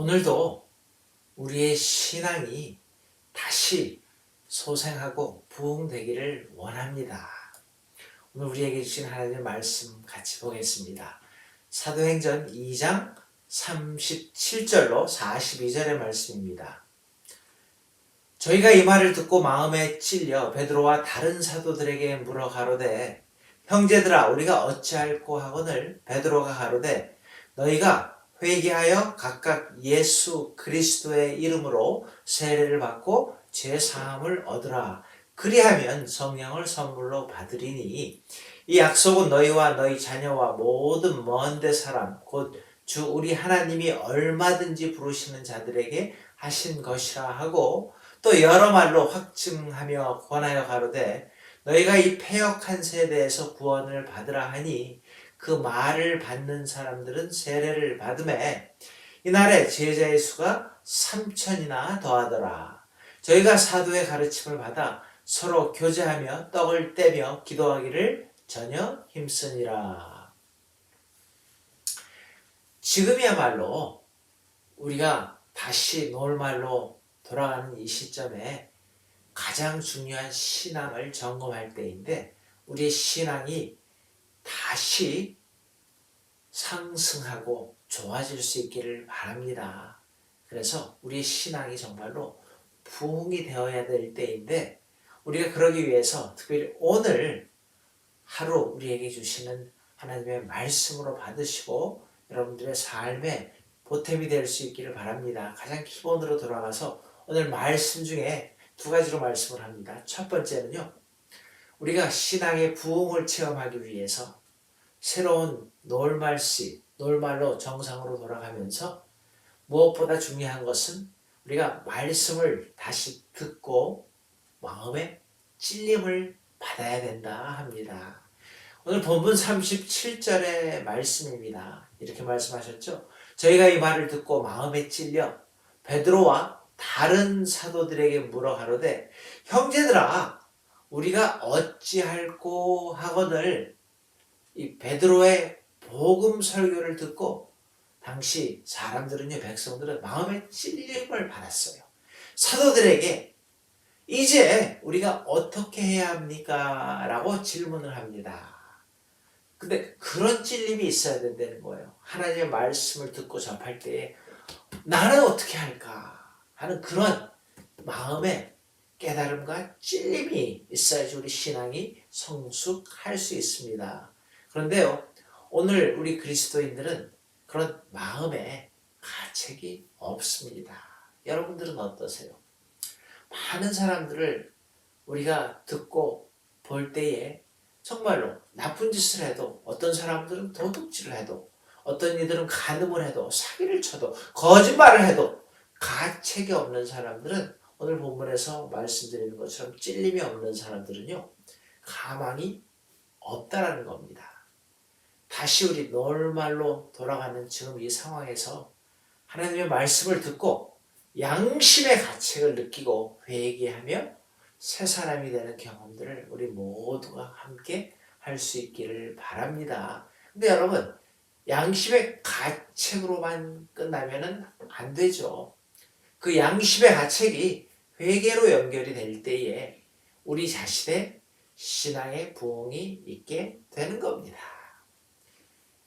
오늘도 우리의 신앙이 다시 소생하고 부흥되기를 원합니다. 오늘 우리에게 주신 하나님의 말씀 같이 보겠습니다. 사도행전 2장 37절로 42절의 말씀입니다. 저희가 이 말을 듣고 마음에 찔려 베드로와 다른 사도들에게 물어 가로되 형제들아 우리가 어찌할꼬 하거늘 베드로가 가로되 너희가 회개하여 각각 예수 그리스도의 이름으로 세례를 받고 죄 사함을 얻으라. 그리하면 성령을 선물로 받으리니 이 약속은 너희와 너희 자녀와 모든 먼데 사람 곧 주 우리 하나님이 얼마든지 부르시는 자들에게 하신 것이라 하고 또 여러 말로 확증하며 권하여 가로되 너희가 이 패역한 세대에서 구원을 받으라 하니 그 말을 받는 사람들은 세례를 받음에 이날에 제자의 수가 3,000이나 더하더라. 저희가 사도의 가르침을 받아 서로 교제하며 떡을 떼며 기도하기를 전혀 힘쓰니라. 지금이야말로 우리가 다시 노멀로 돌아가는 이 시점에 가장 중요한 신앙을 점검할 때인데 우리의 신앙이 다시 상승하고 좋아질 수 있기를 바랍니다. 그래서 우리의 신앙이 정말로 부흥이 되어야 될 때인데 우리가 그러기 위해서 특별히 오늘 하루 우리에게 주시는 하나님의 말씀으로 받으시고 여러분들의 삶에 보탬이 될 수 있기를 바랍니다. 가장 기본으로 돌아가서 오늘 말씀 중에 두 가지로 말씀을 합니다. 첫 번째는요. 우리가 신앙의 부흥을 체험하기 위해서 새로운 노멀로 정상으로 돌아가면서 무엇보다 중요한 것은 우리가 말씀을 다시 듣고 마음의 찔림을 받아야 된다 합니다. 오늘 본문 37절의 말씀입니다. 이렇게 말씀하셨죠. 저희가 이 말을 듣고 마음에 찔려 베드로와 다른 사도들에게 물어 가로되 형제들아 우리가 어찌할꼬 하거늘 이 베드로의 복음 설교를 듣고 당시 사람들은요 백성들은 마음에 찔림을 받았어요. 사도들에게 이제 우리가 어떻게 해야 합니까? 라고 질문을 합니다. 근데 그런 찔림이 있어야 된다는 거예요. 하나님의 말씀을 듣고 접할 때에 나는 어떻게 할까 하는 그런 마음의 깨달음과 찔림이 있어야지 우리 신앙이 성숙할 수 있습니다. 그런데요, 오늘 우리 그리스도인들은 그런 마음의 가책이 없습니다. 여러분들은 어떠세요? 많은 사람들을 우리가 듣고 볼 때에 정말로 나쁜 짓을 해도 어떤 사람들은 도둑질을 해도 어떤 이들은 간음을 해도 사기를 쳐도 거짓말을 해도 가책이 없는 사람들은 오늘 본문에서 말씀드리는 것처럼 찔림이 없는 사람들은요 가망이 없다라는 겁니다. 다시 우리 노멀로 돌아가는 지금 이 상황에서 하나님의 말씀을 듣고 양심의 가책을 느끼고 회개하며 새 사람이 되는 경험들을 우리 모두가 함께 할 수 있기를 바랍니다. 근데 여러분 양심의 가책으로만 끝나면은 안 되죠. 그 양심의 가책이 회개로 연결이 될 때에 우리 자신의 신앙의 부흥이 있게 되는 겁니다.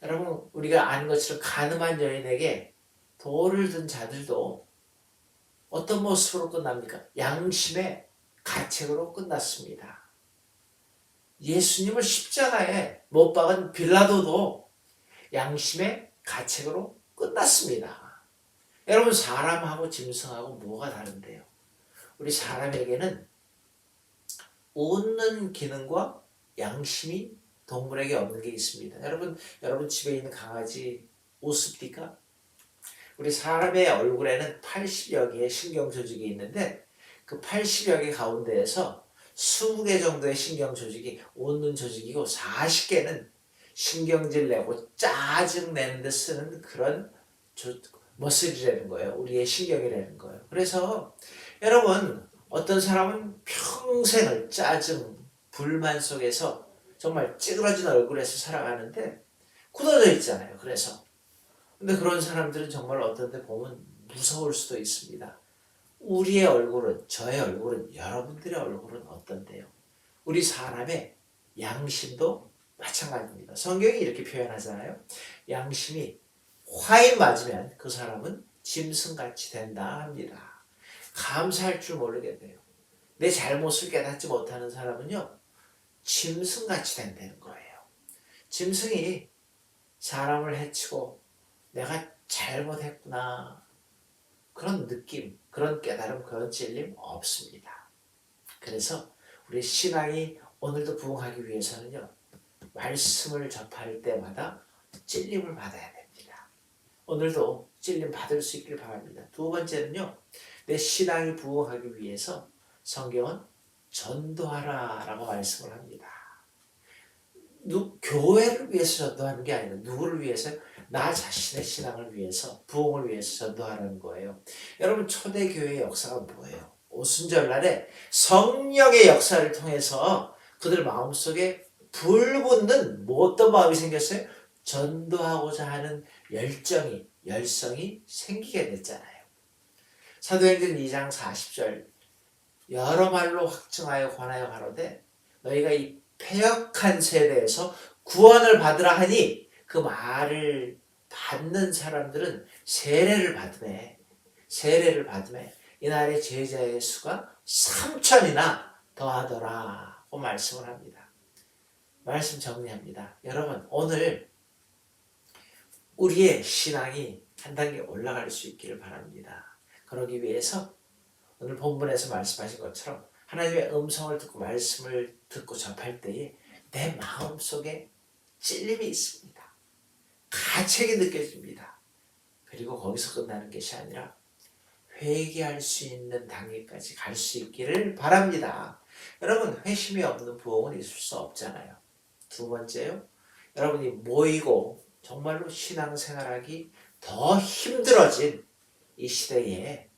여러분 우리가 아는 것처럼 간음한 여인에게 돌을 든 자들도 어떤 모습으로 끝납니까? 양심의 가책으로 끝났습니다. 예수님을 십자가에 못 박은 빌라도도 양심의 가책으로 끝났습니다. 여러분 사람하고 짐승하고 뭐가 다른데요? 우리 사람에게는 웃는 기능과 양심이 동물에게 없는 게 있습니다. 여러분 집에 있는 강아지 웃습니까? 우리 사람의 얼굴에는 80여 개의 신경 조직이 있는데 그 80여 개 가운데에서 20개 정도의 신경 조직이 웃는 조직이고 40개는 신경질 내고 짜증 내는 데 쓰는 그런 머슬이라는 거예요. 우리의 신경이라는 거예요. 그래서 여러분 어떤 사람은 평생을 짜증, 불만 속에서 정말 찌그러진 얼굴에서 살아가는데 굳어져 있잖아요. 근데 그런 사람들은 정말 어떤 데 보면 무서울 수도 있습니다. 우리의 얼굴은, 저의 얼굴은, 여러분들의 얼굴은 어떤데요? 우리 사람의 양심도 마찬가지입니다. 성경이 이렇게 표현하잖아요. 양심이 화인 맞으면 그 사람은 짐승같이 된다 합니다. 감사할 줄 모르게 돼요. 내 잘못을 깨닫지 못하는 사람은요, 짐승같이 된다는 거예요. 짐승이 사람을 해치고 내가 잘못했구나, 그런 느낌, 그런 깨달음, 그런 찔림 없습니다. 그래서 우리 신앙이 오늘도 부흥하기 위해서는요, 말씀을 접할 때마다 찔림을 받아야 됩니다. 오늘도 찔림 받을 수 있길 바랍니다. 두 번째는요, 내 신앙이 부흥하기 위해서 성경은 전도하라 라고 말씀을 합니다. 교회를 위해서 전도하는 게 아니라 누구를 위해서? 나 자신의 신앙을 위해서, 부흥을 위해서 전도하라는 거예요. 여러분, 초대교회의 역사가 뭐예요? 오순절날에 성령의 역사를 통해서 그들 마음속에 불붙는 어떤 마음이 생겼어요? 전도하고자 하는 열성이 생기게 됐잖아요. 사도행전 2장 40절, 여러 말로 확증하여 권하여 가로되 너희가 이 패역한 세대에서 구원을 받으라 하니, 그 말을 받는 사람들은 세례를 받음에 이날의 제자의 수가 3,000이나 더하더라고 말씀을 합니다. 말씀 정리합니다. 여러분, 오늘 우리의 신앙이 한 단계 올라갈 수 있기를 바랍니다. 그러기 위해서 오늘 본문에서 말씀하신 것처럼 하나님의 음성을 듣고 말씀을 듣고 접할 때에 내 마음속에 찔림이 있습니다. 가책이 느껴집니다. 그리고 거기서 끝나는 것이 아니라 회개할 수 있는 단계까지 갈 수 있기를 바랍니다. 여러분, 회심이 없는 부흥은 있을 수 없잖아요. 두 번째요, 여러분이 모이고 정말로 신앙생활하기 더 힘들어진 이 시대에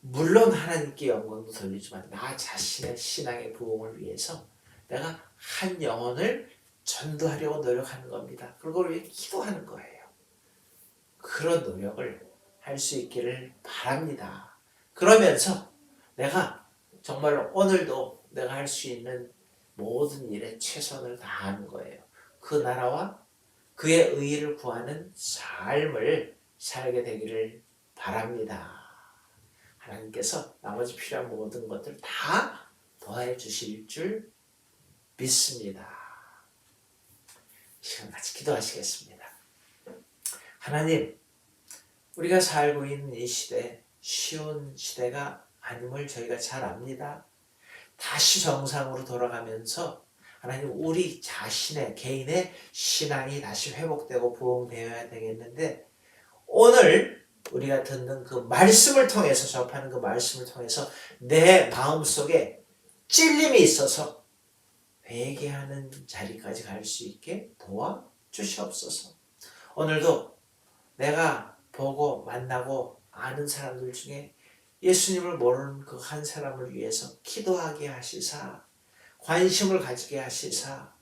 물론 하나님께 영광도 돌리지만 나 자신의 신앙의 부흥을 위해서 내가 한 영혼을 전도하려고 노력하는 겁니다. 그걸 위해 기도하는 거예요. 그런 노력을 할 수 있기를 바랍니다. 그러면서 내가 정말로 오늘도 내가 할 수 있는 모든 일에 최선을 다하는 거예요. 그 나라와 그의 의의를 구하는 삶을 살게 되기를 바랍니다. 하나님께서 나머지 필요한 모든 것들 다 더해 주실 줄 믿습니다. 시간 같이 기도하시겠습니다. 하나님, 우리가 살고 있는 이 시대, 쉬운 시대가 아님을 저희가 잘 압니다. 다시 정상으로 돌아가면서 하나님, 우리 자신의 개인의 신앙이 다시 회복되고 부흥되어야 되겠는데, 오늘 우리가 듣는 그 말씀을 통해서, 접하는 그 말씀을 통해서 내 마음속에 찔림이 있어서 회개하는 자리까지 갈 수 있게 도와주시옵소서. 오늘도 내가 보고 만나고 아는 사람들 중에 예수님을 모르는 그 한 사람을 위해서 기도하게 하시사, 관심을 가지게 하시사,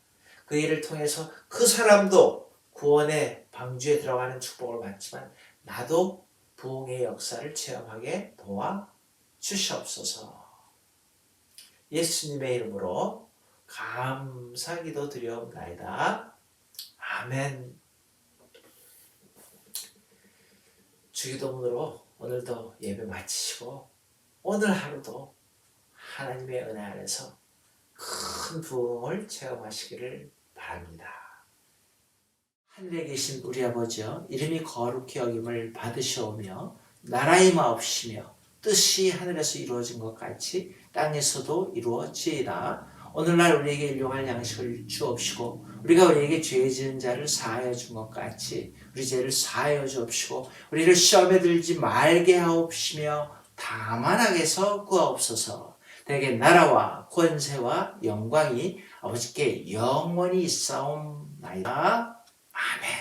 그 일을 통해서 그 사람도 구원의 방주에 들어가는 축복을 받지만 나도 부흥의 역사를 체험하게 도와주시옵소서. 예수님의 이름으로 감사기도 드리옵나이다. 아멘. 주기도문으로 오늘도 예배 마치시고 오늘 하루도 하나님의 은혜 안에서 큰 부흥을 체험하시기를 바랍니다. 하늘에 계신 우리 아버지여, 이름이 거룩히 여김을 받으시오며 나라의 마옵시며 뜻이 하늘에서 이루어진 것 같이 땅에서도 이루어지이다. 오늘날 우리에게 일용할 양식을 주옵시고 우리가 우리에게 죄 지은 자를 사하여 준 것 같이 우리 죄를 사하여 주옵시고 우리를 시험에 들지 말게 하옵시며 다만 악에서 구하옵소서. 대개 나라와 권세와 영광이 아버지께 영원히 있사옵나이다. 아멘.